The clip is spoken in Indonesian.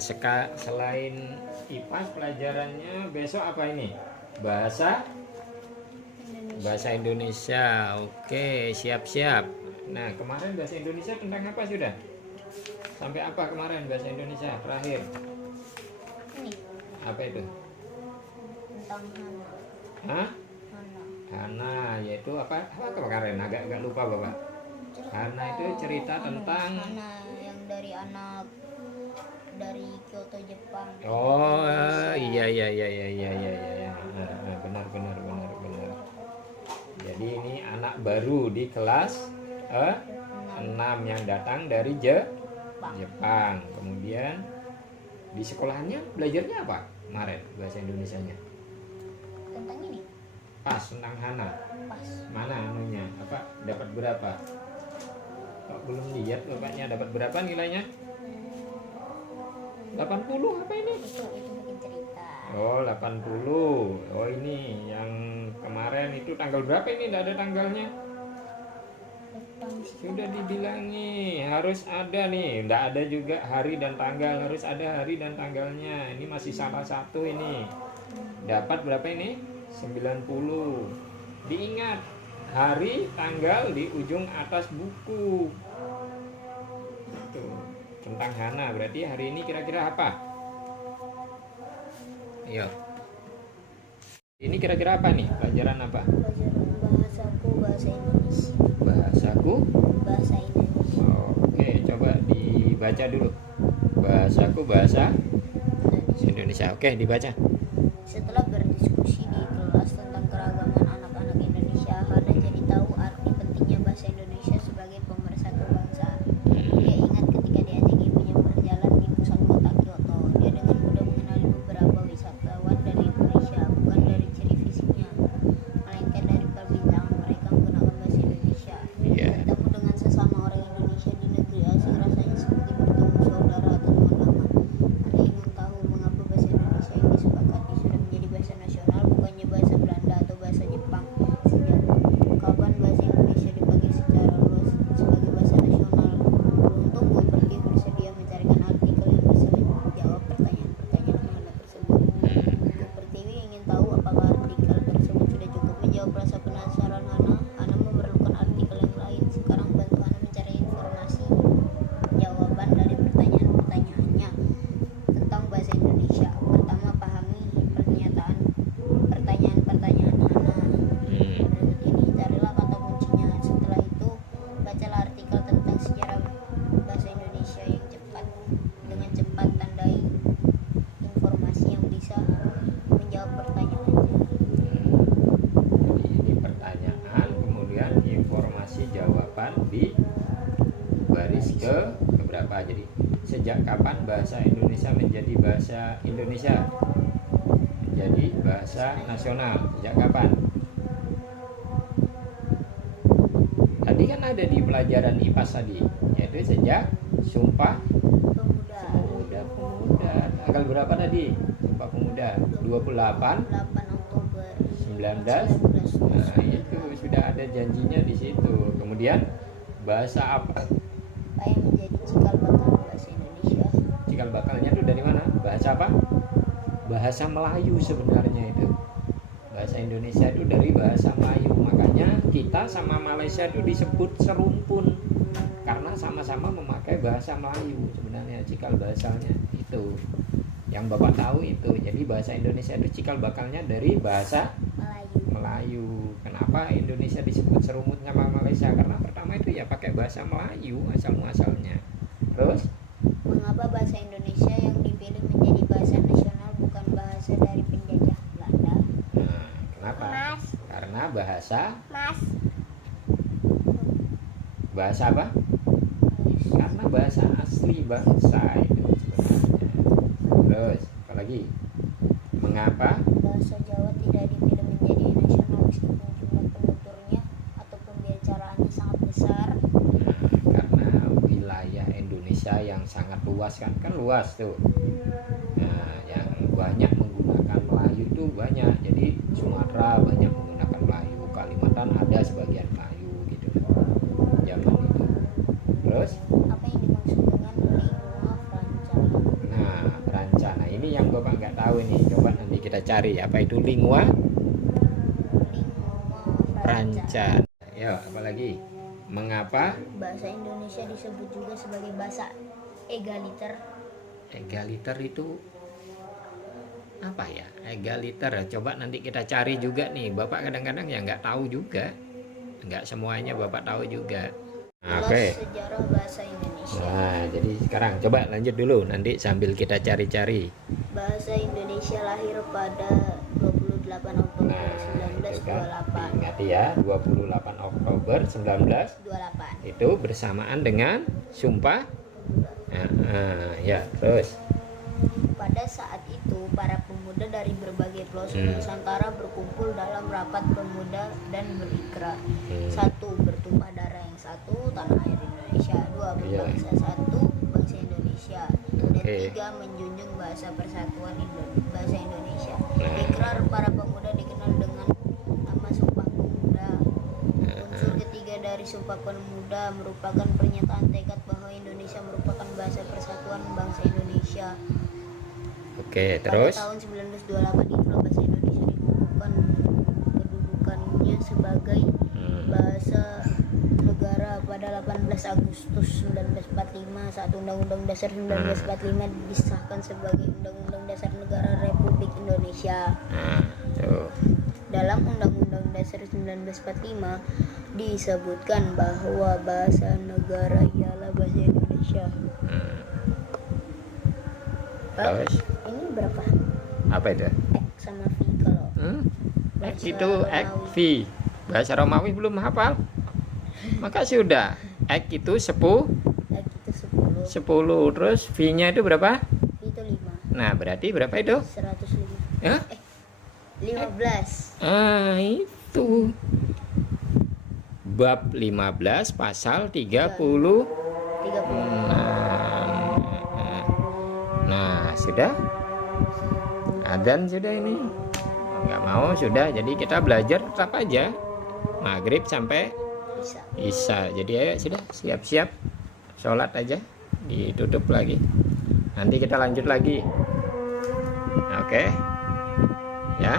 Selain IPAS pelajarannya besok apa ini? Bahasa Indonesia. Oke, siap-siap. Nah, kemarin bahasa Indonesia tentang apa sudah? Sampai apa kemarin bahasa Indonesia terakhir? Ini Apa itu? tentang Hana. Hah? Hana. Hana, yaitu apa kemarin? Agak lupa Bapak. Hana itu cerita tentang Hana yang dari anak dari Kyoto, Jepang. Oh iya. Benar. Jadi ini anak baru di kelas 6 yang datang dari Jepang. Kemudian di sekolahnya belajarnya apa kemarin bahasa Indonesianya? Tentang ini Pas tentang Hana. pas. Mana anunya? Apa dapat berapa? Kok belum lihat bapaknya dapat berapa nilainya? 80 apa ini? Itu bikin cerita. Oh 80. Oh ini yang kemarin itu tanggal berapa ini? Tidak ada tanggalnya. Sudah dibilangi harus ada nih. Tidak ada juga hari dan tanggal. Harus ada hari dan tanggalnya. Ini masih salah satu ini. Dapat berapa ini? 90. Diingat hari tanggal di ujung atas buku. Itu tentang Hana. Berarti hari ini kira-kira apa? Iya. Ini kira-kira apa nih? Pelajaran apa? Pelajaran bahasaku bahasa Indonesia. Bahasaku. Bahasa Indonesia. Oke, coba dibaca dulu. Bahasaku bahasa Indonesia. Oke, dibaca. Setelah berdiskusi di kelas tentang keragaman anak-anak Indonesia, Hana jadi tahu arti pentingnya bahasa Indonesia sebagai pemersatu bangsa. Dia ingat ketika diajak ibunya berjalan di pusat kota Kyoto, dia dengan mudah mengenali beberapa wisatawan dari Indonesia, bukan dari ciri fisiknya, melainkan dari perbincangan mereka menggunakan bahasa Indonesia. Iya. Bertemu dengan sesama orang Indonesia di negeri asing rasanya seperti bertemu saudara atau teman lama. Hana ingin tahu mengapa bahasa Indonesia yang disepakati sudah menjadi bahasa nasional, bukannya bahasa Belanda atau bahasa Jepang. Sejak kapan bahasa Indonesia dipakai secara luas sebagai bahasa nasional? Beruntung Bu Pertiwi bersedia mencarikan artikel yang bisa menjawab pertanyaan-pertanyaan Hana tersebut. Bu Pertiwi ingin tahu apakah artikel tersebut sudah cukup menjawab rasa penasaran Hana. Hana memerlukan artikel yang lain. Sekarang bantu Hana mencari informasi jawaban dari pertanyaan-pertanyaannya tentang bahasa Indonesia. Pertama, pahami pertanyaan-pertanyaan Hana. Berikut ini carilah kata kuncinya. Setelah itu, bacalah artikel tentang sejarah bahasa Indonesia yang cepat. Dengan cepat tandai informasi yang bisa menjawab pertanyaannya. Jadi ini pertanyaan, kemudian informasi jawaban di baris ke berapa. Jadi sejak kapan bahasa Indonesia menjadi bahasa Indonesia? Menjadi bahasa nasional. Sejak kapan? Tadi kan ada di pelajaran IPAS tadi, yaitu sejak Sumpah Pemuda. Pemuda. Tanggal berapa tadi? Sumpah Pemuda 28 8 Oktober 19. Nah, itu sudah ada janjinya di situ. Kemudian bahasa apa? Apa yang menjadi cikal bakal bahasa Indonesia? Cikal bakalnya itu dari mana? Bahasa apa? Bahasa Melayu sebenarnya itu. Bahasa Indonesia itu dari bahasa Melayu. Makanya kita sama Malaysia itu disebut serumpun karena sama-sama memakai bahasa Melayu. Sebenarnya cikal bakalnya itu. Yang Bapak tahu itu. Jadi bahasa Indonesia itu cikal bakalnya dari bahasa Melayu. Kenapa Indonesia disebut serumut sama Malaysia? Karena pertama itu ya pakai bahasa Melayu asal-muasalnya. Terus Mengapa bahasa Indonesia yang dipilih menjadi bahasa nasional bukan bahasa dari penjajah Belanda? nah, kenapa? Karena bahasa apa? Karena bahasa asli bangsa itu sebenarnya. Terus apa lagi? Mengapa? Bahasa Jawa tidak dipilih menjadi nasional meskipun jumlah penuturnya atau pembicaraannya sangat besar. Karena wilayah Indonesia yang sangat luas kan luas tuh. Nah, yang banyak menggunakan Melayu tuh banyak. Jadi Sumatera banyak menggunakan Melayu, Kalimantan ada sebagian Melayu gitu kan. Zaman itu. Terus Apa yang dimaksud dengan lingua franca? nah ini yang Bapak nggak tahu ini. Coba nanti kita cari apa itu lingua franca. Ya, apalagi? Mengapa Bahasa Indonesia disebut juga sebagai bahasa egaliter? egaliter itu apa ya? Egaliter, coba nanti kita cari juga nih. Bapak kadang-kadang ya nggak tahu juga, nggak semuanya Bapak tahu juga. Oke. Sejarah bahasa Indonesia. Nah, jadi sekarang coba lanjut dulu, nanti sambil kita cari-cari. Bahasa Indonesia lahir pada 28 Oktober Nah, itu kan 1928. ingat ya, 28 Oktober 1928 itu bersamaan dengan Sumpah. Ya, terus. Pada saat itu, para pemuda dari berbagai pelosok Nusantara berkumpul dalam rapat pemuda dan berikrar. 1. Bertumpah darah yang satu, tanah air Indonesia. 2. Berbangsa satu, bangsa Indonesia. Dan 3. Menjunjung bahasa persatuan bahasa Indonesia. Ikrar para pemuda dikenal dengan nama Sumpah Pemuda. Unsur ketiga dari Sumpah Pemuda merupakan pernyataan tekad bahwa Indonesia merupakan bahasa persatuan bangsa Indonesia. Oke, terus. Pada tahun 1928 itulah bahasa Indonesia dikukuhkan kedudukannya sebagai bahasa negara pada 18 Agustus 1945 saat Undang-Undang Dasar 1945 disahkan sebagai Undang-Undang Dasar Negara Republik Indonesia. Dalam Undang-Undang Dasar 1945 disebutkan bahwa bahasa negara ialah bahasa Indonesia. Terus. Ini berapa? Apa itu? X sama V kalau X itu X V. Bahasa Romawi belum hafal? Maka sudah. X itu 10, X itu 10, terus V-nya itu berapa? itu 5, Nah, berarti berapa itu? 105. Hah? 15. Itu. Bab 15 pasal 30. 30. Nah, sudah. Adzan sudah ini. Nggak mau sudah. Jadi kita belajar tetap aja. Maghrib sampai Bisa. Isya. Jadi ayo sudah siap-siap. Sholat aja. Ditutup lagi. Nanti kita lanjut lagi. Oke. Ya.